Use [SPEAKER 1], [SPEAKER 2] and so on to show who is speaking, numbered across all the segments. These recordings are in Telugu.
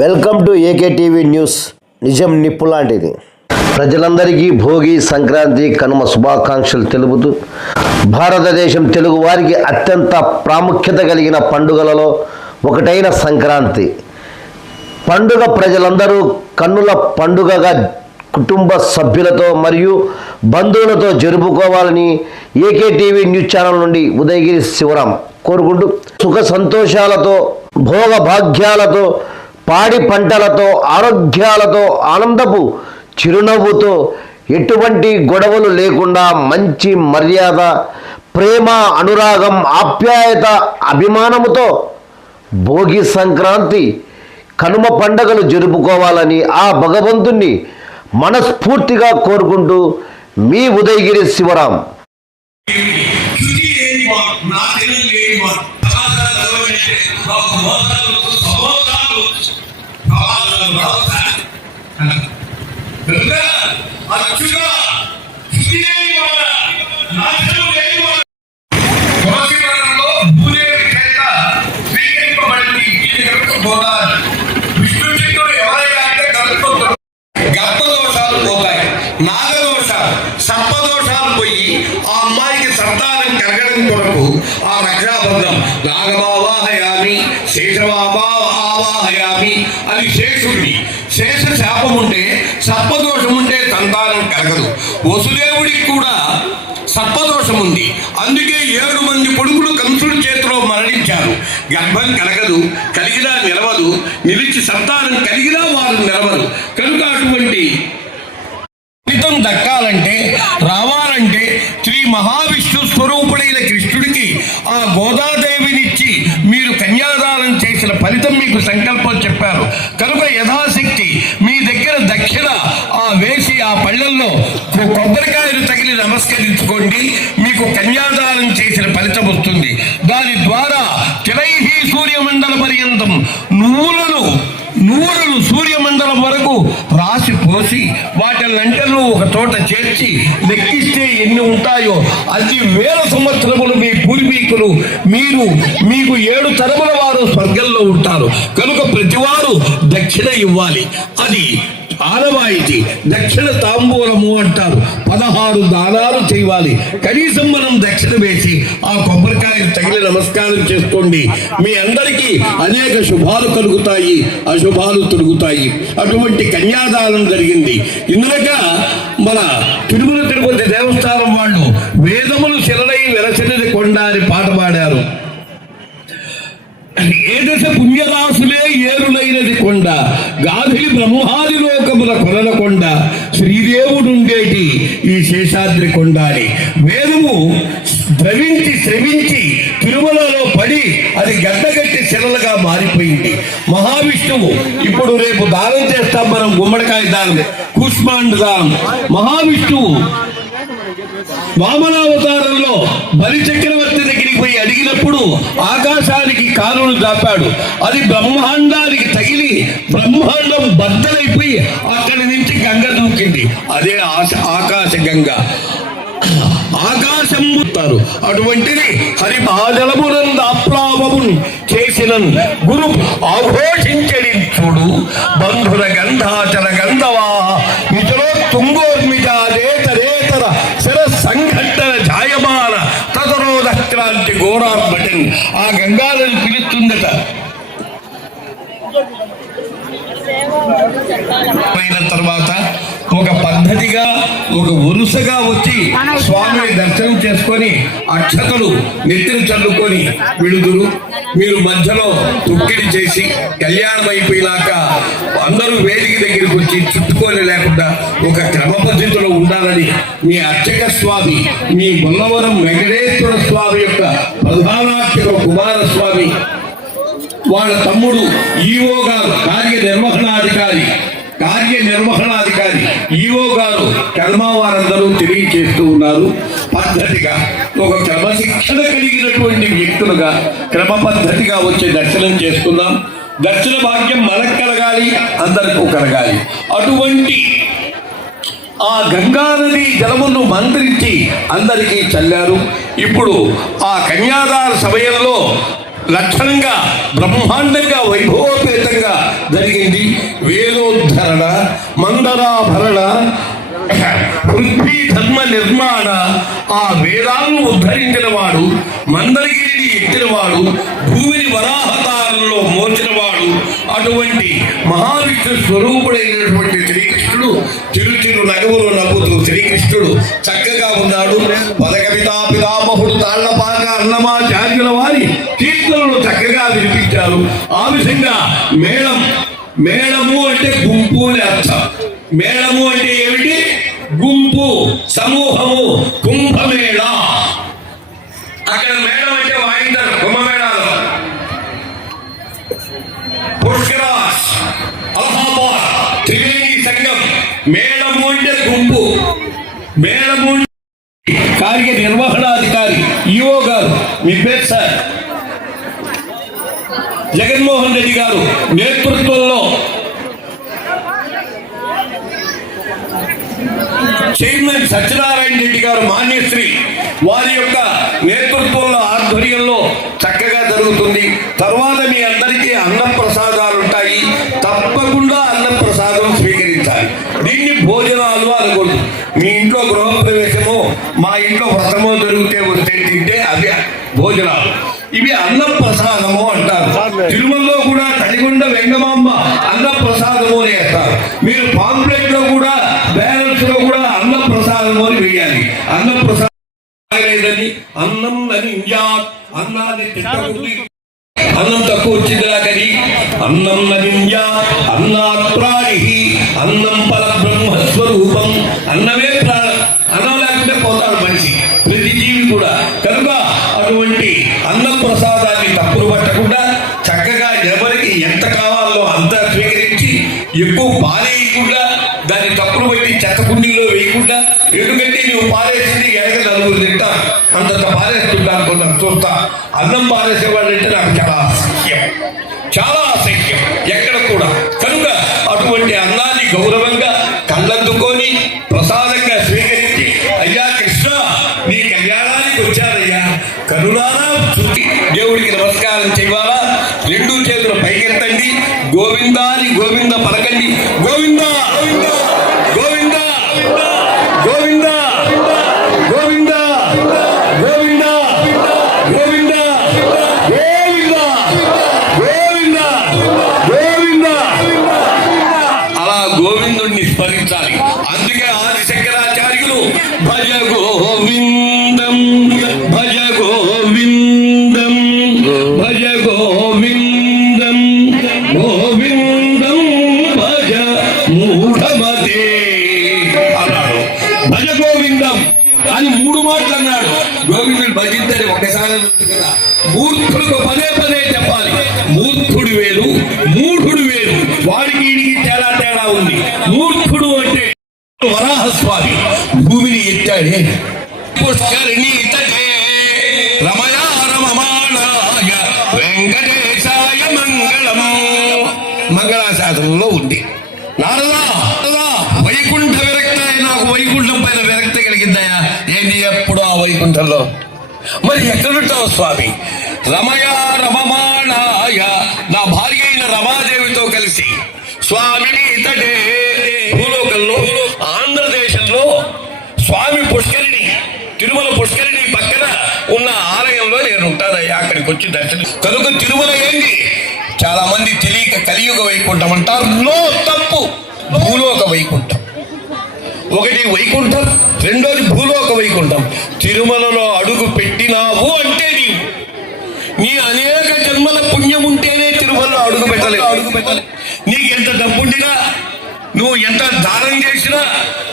[SPEAKER 1] Welcome to AK TV news. నిజం నిప్పు లాంటిది. ప్రజలందరికీ భోగి సంక్రాంతి కనుమ శుభాకాంక్షలు తెలుపుతూ భారతదేశం తెలుగు వారికి అత్యంత ప్రాముఖ్యత కలిగిన పండుగలలో ఒకటైన సంక్రాంతి. పండుగ ప్రజలందరూ కన్నుల పండుగగా కుటుంబ సభ్యులతో మరియు బంధువులతో జరుపుకోవాలని ఏకే టీవీ న్యూస్ ఛానల్ నుండి ఉదయగిరి శివరాం కోరుకుంటూ సుఖ సంతోషాలతో భోగ భాగ్యాలతో పాడి పంటలతో ఆరోగ్యాలతో ఆనందపు చిరునవ్వుతో ఎటువంటి గొడవలు లేకుండా మంచి మర్యాద ప్రేమ అనురాగం ఆప్యాయత అభిమానముతో భోగి సంక్రాంతి కనుమ పండగలు జరుపుకోవాలని ఆ భగవంతుణ్ణి మనస్ఫూర్తిగా కోరుకుంటూ మీ ఉదయగిరి శివరాం.
[SPEAKER 2] చదవండి పోయి ఆ అమ్మాయికి సంతానం కలగడం కొరకు ఆ రక్షాబంధం నాగమావాహయామి ఆవాహయామి. అది శేషుడి శేష శాపం ఉంటే సర్పదోషం ఉంటే సంతానం కలగదు. వసుదేవుడికి కూడా సర్పదోషం ఉంది అందుకే ఏడు మంది కొడుకులు కంసుడి చేతిలో మరణించారు. గర్భం కలగదు కలిగినా నిలవదు నిలిచి సంతానం కలిగినా వారు నిలవరు. కనుక అటువంటి ఫలితం దక్కాలంటే రావాలంటే శ్రీ మహావిష్ణు స్వరూపుడైన కృష్ణుడికి ఆ గోదాదేవినిచ్చి మీరు మీకు సంకల్పం చెప్పారు. కనుక యథాశక్తి మీ దగ్గర దక్షిణ ఆ వేసి ఆ పళ్ళల్లో కొబ్బరికాయలు తగిలి నమస్కరించుకోండి. మీకు కన్యాదానం చేసిన ఫలితం వస్తుంది. దాని ద్వారా తిరైహి సూర్యమండల పర్యంతం నూలను నువ్వులను సూర్యమండలం వరకు రాసి పోసి వాటిలంటలో ఒక చోట చేర్చి లెక్కిస్తే ఎన్ని ఉంటాయో అది వేల సంవత్సరములు మీ పూర్వీకులు మీరు మీకు ఏడు తరముల వారు స్వర్గంలో ఉంటారు. కనుక ప్రతివారు దక్షిణ ఇవ్వాలి. అది ఆనవాయితీ దక్షిణ తాంబూలము అంటారు. పదహారు దానాలు చేయాలి. కనీసం మనం దక్షిణ వేసి ఆ కొబ్బరికాయ తగిలి నమస్కారం చేసుకోండి. మీ అందరికీ అనేక శుభాలు కలుగుతాయి అశుభాలు తొలుగుతాయి అటువంటి కన్యాదానం జరిగింది. ఇందులోగా మన తిరుమల తిరుపతి దేవస్థానం ఏదశ పుణ్యరాశులే ఏరులైనది కొండ? గాధిలి బ్రహ్మాది లోకముల కొనల కొండ. శ్రీదేవుడుండేటి ఈ శేషాద్రి కొండ అని వేదము ద్రవించి శ్రవించి తిరుమలలో పడి అది గడ్డగట్టి శిలలుగా మారిపోయింది. మహావిష్ణువు ఇప్పుడు రేపు దానం చేస్తాం మనం గుమ్మడికాయ దానం కుష్మాండ్ దానం. మహావిష్ణువు వామనావతారంలో బలి చక్రవర్తిని దగ్గరికి ఆకాశానికి కాలును దాపాడు. అది బ్రహ్మాండానికి తగిలి బ్రహ్మాండం బద్దలైపోయి అక్కడి నుంచి గంగ దూకింది. అదే ఆశ ఆకాశ గంగ. ఆకాశం ముత్తారు అటువంటిది హరి మహాజలమునంద ఆప్లావమును చేసిన గురు ఆఘోషించడి చూడు. బంధుర గంధాచల ఆ గంగాలను పిలుస్తుందట. అయిన తర్వాత ఒక పద్ధతిగా ఒక వరుసగా వచ్చి స్వామిని దర్శనం చేసుకొని అక్షతలు నెత్తిని చల్లుకొని విడుదరు. మీరు మధ్యలో తుక్కిడి చేసి కళ్యాణం అయిపోయినాక అందరూ వేదిక దగ్గరికి వచ్చి చుట్టుకొని లేకుండా ఒక క్రమ పద్ధతిలో ఉండాలని మీ అర్చక స్వామి మీ బొల్లవరం వెంకటేశ్వర స్వామి యొక్క ప్రధానార్చక కుమారస్వామి వాళ్ళ తమ్ముడు ఈఓ గారు కార్యనిర్వహణాధికారి కార్యనిర్వహణాధికారి ఈఓ గారు కర్మ వారందరూ తెలియజేస్తూ ఉన్నారు. పద్ధతిగా ఒక క్రమశిక్షణ కలిగినటువంటి వ్యక్తులుగా క్రమ పద్ధతిగా వచ్చి దర్శనం చేసుకుందాం. దర్శన భాగ్యం మనకు కలగాలి అందరికీ కలగాలి. అటువంటి ఆ గంగానది జలమును మంత్రించి అందరికీ చల్లారు. ఇప్పుడు ఆ కన్యాదాన సమయంలో లక్షణంగా బ్రహ్మాండంగా వైభవోపేతంగా జరిగింది. వేదోద్ధరణ మందరాభరణ పృథ్వీ ధర్మ నిర్మాణ ఆ వేదాలను ఉద్ధరించిన వాడు మందరగిరిని ఎక్కిన వాడు భూమిని వరాహతారంలో మోచిన వాడు అటువంటి మహావిష్ణు స్వరూపుడైనటువంటి శ్రీకృష్ణుడు చిరుచిరు నగవులు నవ్వుతూ శ్రీకృష్ణుడు చక్కగా ఉన్నాడు. పదకవితా పితామహుడు తాళ్ళపాక అన్నమాచార్యుల వారి కీర్తనలు చక్కగా వినిపించారు. ఆ విధంగా మేళం మేళము అంటే గుంపు అని అర్థం. మేళము అంటే ఏమిటి? గుంపు సమూహము సంఘం మేళము అంటే గుంపు. మేళము కార్య నిర్వహణాధికారి ఈఓ గారు మీ పేరు సార్? జగన్మోహన్ రెడ్డి గారు నేతృత్వంలో చైర్మన్ సత్యనారాయణ రెడ్డి గారు మాన్యశ్రీ వారి యొక్క నేతృత్వంలో ఆధ్వర్యంలో చక్కగా జరుగుతుంది. తర్వాత మీ అందరికీ అన్నప్ర అనకూడదు మీ ఇంట్లో గృహప్రవేశము మా ఇంట్లో వ్రతమో జరిగితే వస్తే తింటే అవి భోజనాలు. ఇవి అన్న ప్రసాదము అంటారు తిరుమలలో కూడా తడిగొండ వెంగమాంబ అన్న ప్రసాదము అని వేస్తారు. మీరు పాంప్లెట్లో కూడా బ్యాలెన్స్లో కూడా అన్న ప్రసాదము అని వేయాలి. అన్న ప్రసాదం లేదని అన్నం అని అన్నాన్ని తిట్టకూడదు. అన్నం తక్కువ వచ్చిందిలా కని. అన్నం నవింజా అన్నాత్ ప్రాణి అన్నం పర ఎక్కువ పారేయకుండా దాన్ని తప్పులు పెట్టి చెత్త కుండీలో వేయకుండా ఎందుకంటే నువ్వు పారేసింది ఎనక నలుగురు తింటారు. అంతంత పారేస్తుంటా కొందరు చూస్తా. అన్నం పారేసేవాళ్ళు అంటే నాకు చాలా అసహ్యం చాలా గోవిందా అని గోవింద పలకండి గోవిందా గోవిందా గోవిందా గోవిందా గోవిందా గోవిందా గోవిందా గోవిందా గోవిందా అలా గోవిందుణ్ణి స్మరించాలి అందుకే ఆది శంకరాచార్యులు భజ గోవింద అని మూడు మాటలు అన్నాడు. గోవిందుడు భజించని ఒకసారి కదా. మూర్ఖులకు పదే పదే చెప్పాలి. మూర్ఖుడు వేరు మూఢుడు వేరు. వాడికి వీడికి తేడా తేడా ఉంది. మూర్ఖుడు అంటే వరాహస్వామి. భూమిని ఎత్తాడే పుష్కరిణి రమమాణాయ వెంకటేశాయ మంగళం మంగళాశాసనంలో ఉంది. నారదా వైకుంఠ విరక్త నాకు వైకుంఠం పైన విరక్తి కలిగిందయా వైకుంఠంలో మరి ఎక్కడుంటావు స్వామి? రమయ రమమాణాయ నా భార్య అయిన రమాదేవితో కలిసి స్వామిని ఇతడే. భూలోకంలో ఆంధ్రదేశంలో స్వామి పుష్కరిణి తిరుమల పుష్కరిణి పక్కన ఉన్న ఆలయంలో నేను ఉంటానయ్యా అక్కడికి వచ్చి దర్శనం. కనుక తిరుమల ఏంటి చాలా మంది తెలియక కలియుగ వైకుంఠం అంటారు. నో తప్పు. భూలోక వైకుంఠం. ఒకటి వైకుంఠం రెండోది భూలోక వైకుంఠం. తిరుమలలో అడుగు పెట్టినావు అంటే నీవు. నీ అనేక జన్మల పుణ్యం ఉంటేనే తిరుమలలో అడుగు పెట్టలేదు అడుగు పెట్టలేదు నీకు ఎంత డబ్బుండినా నువ్వు ఎంత దానం చేసినా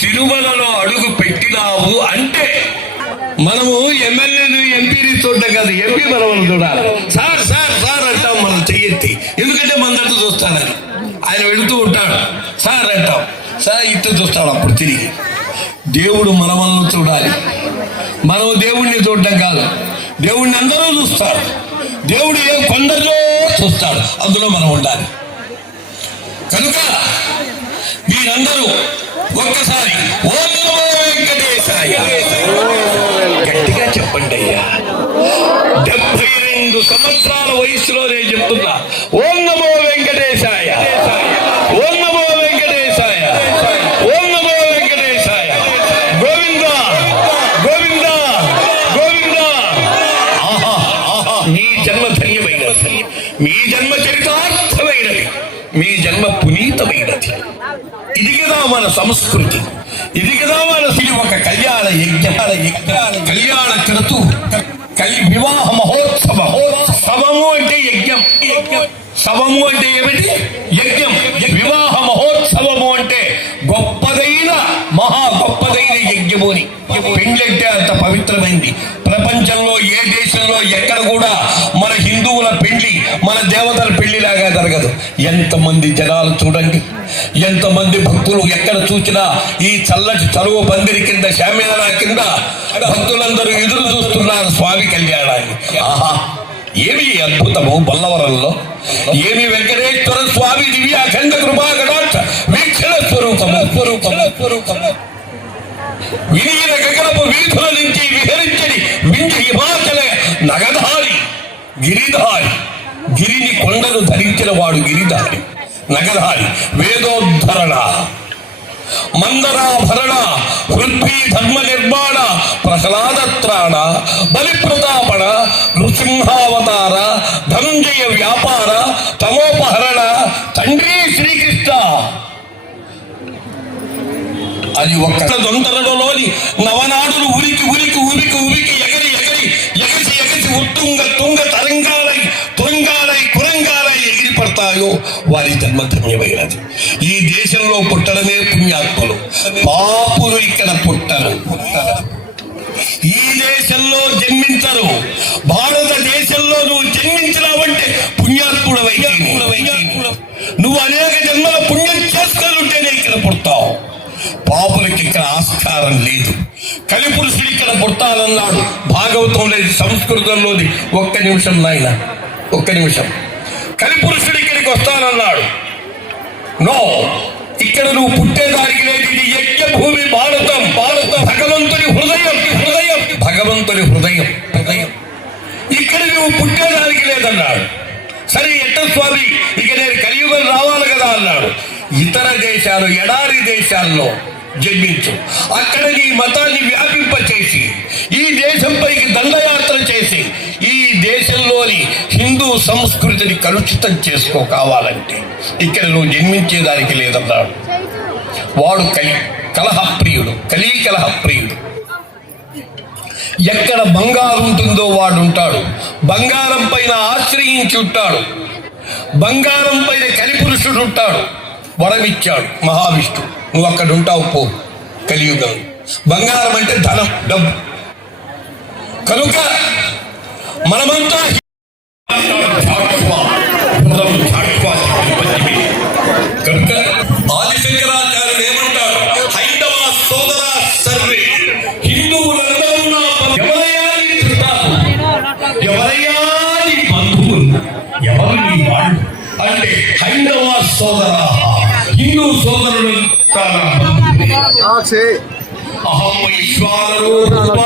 [SPEAKER 2] తిరుమలలో అడుగు పెట్టినావు అంటే మనము ఎమ్మెల్యేలు ఎంపీని చూడడం కాదు ఎంపీ మనం చూడాలి. సార్ సార్ సార్ అంటాం మనం చెయ్యెత్తి. ఎందుకంటే మన దగ్గర చూస్తాడని ఆయన వెళుతూ ఉంటాడు. సార్ అంటాం. సార్ ఇట్లా చూస్తాడు అప్పుడు తిరిగి. దేవుడు మనమల్ని చూడాలి. మనం దేవుణ్ణి చూడటం కాదు. దేవుణ్ణి అందరూ చూస్తారు. దేవుడు ఏ కొండలో చూస్తాడు అందులో మనం ఉండాలి. కనుక మీ జన్మ చరితార్థమైనది. మీ జన్మ పునీతమైనది. ఇది కదా మన సంస్కృతి. ఇది కదా మన ఇది ఒక కళ్యాణ యజ్ఞాల యజ్ఞాల కళ్యాణ క్రతు వివాహ మహోత్సవ. సవము అంటే యజ్ఞం. సవము అంటే ఏమిటి? యజ్ఞం. వివాహ మహో అంటే గొప్పదైన మహా అని పెండ్లంటే అంత పవిత్రమైంది. ప్రపంచంలో ఏ దేశంలో ఎక్కడ కూడా మన హిందువుల పెళ్ళి మన దేవతల పెళ్ళిలాగా జరగదు. ఎంతమంది జనాలు చూడండి. ఎంతమంది భక్తులు ఎక్కడ చూసినా ఈ చల్లటి చలువ పందిరి కింద శామ్యాల కింద భక్తులందరూ ఎదురు చూస్తున్నారు స్వామి కళ్యాణాన్ని. ఆహా ఏమి అద్భుతము బొల్లవరంలో? ఏమి వెంకటేశ్వర స్వామి దివ్య అఖండ కృపా కటాక్ష వీక్షణ స్వరూపము స్వరూపము? స్వరూపము. విలీన గగనపు వీధుల నుంచి విహరించని మించి హిమాచల నగధారి గిరిధారి. గిరిని కొండను ధరించిన వాడు గిరిధారి. నగధారి వేదోద్ధరణ. మందరాభరణ పృథ్వీ ధర్మ నిర్మాణ ప్రహ్లాదత్రాణ బలిప్రతాపణ నృసింహావతార ధనంజయ వ్యాపార తమోపహరణ అది ఒక్క దొంతరలోని నవనాడులు ఉరికి ఉరికి ఉరికి ఉరికి ఎగరి ఎగరి ఎగసి ఎగసి ఉత్తుంగ తుంగ తరంగాలై తురంగాలై కురంగాలై ఎగిరి పడతాయో వారి జన్మ ధన్యమైనది ఈ దేశంలో పుట్టడమే పుణ్యాత్మలు. పాపులు ఇక్కడ పుట్టరు. ఈ దేశంలో జన్మించరు. భారత ఆస్కారం లేదు. కలిపురుషుడు ఇక్కడ పుట్టాలన్నాడు భాగవతంలోది సంస్కృతంలోది ఒక్క నిమిషం నాయన ఒక్క నిమిషం. కలిపురుషుడు ఇక్కడికి వస్తానన్నాడు. నో ఇక్కడ నువ్వు పుట్టేదానికి లేదు. ఇది యజ్ఞ భూమి భారతం భారతం భగవంతుని హృదయం హృదయం భగవంతుని హృదయం హృదయం. ఇక్కడ నువ్వు పుట్టేదానికి లేదన్నాడు. సరే ఎట్ట స్వామి? ఇక నేను కలియుగం రావాలి కదా అన్నాడు. ఇతర దేశాలు ఎడారి దేశాల్లో జన్మించు. అక్కడ నీ మతాన్ని వ్యాపింపచేసి ఈ దేశంపైకి దండయాత్ర చేసి ఈ దేశంలోని హిందూ సంస్కృతిని కలుషితం చేసుకో కావాలంటే. ఇక్కడ నువ్వు జన్మించేదానికి లేదన్నాడు వాడు కలి కలహప్రియుడు కలీ కలహప్రియుడు ఎక్కడ బంగారం ఉంటుందో వాడు ఉంటాడు. బంగారం పైన ఆశ్రయించి ఉంటాడు. బంగారం పైన కలిపురుషుడు ఉంటాడు. వరమిచ్చాడు మహావిష్ణువు. నువ్వు అక్కడ ఉంటావు పో. కలియుగం. బంగారం అంటే ధనం డబ్బు. కనుక మనమంతా కనుక ఏమంటారు? హైందవ సోదర సర్వే. హిందువులందరూ నా చుట్టాలు? బంధువులు? ఎవరు అంటే హైందవ సోదర హిందూ సోదరుడు కాదా అహం వైశ్వానరో రూప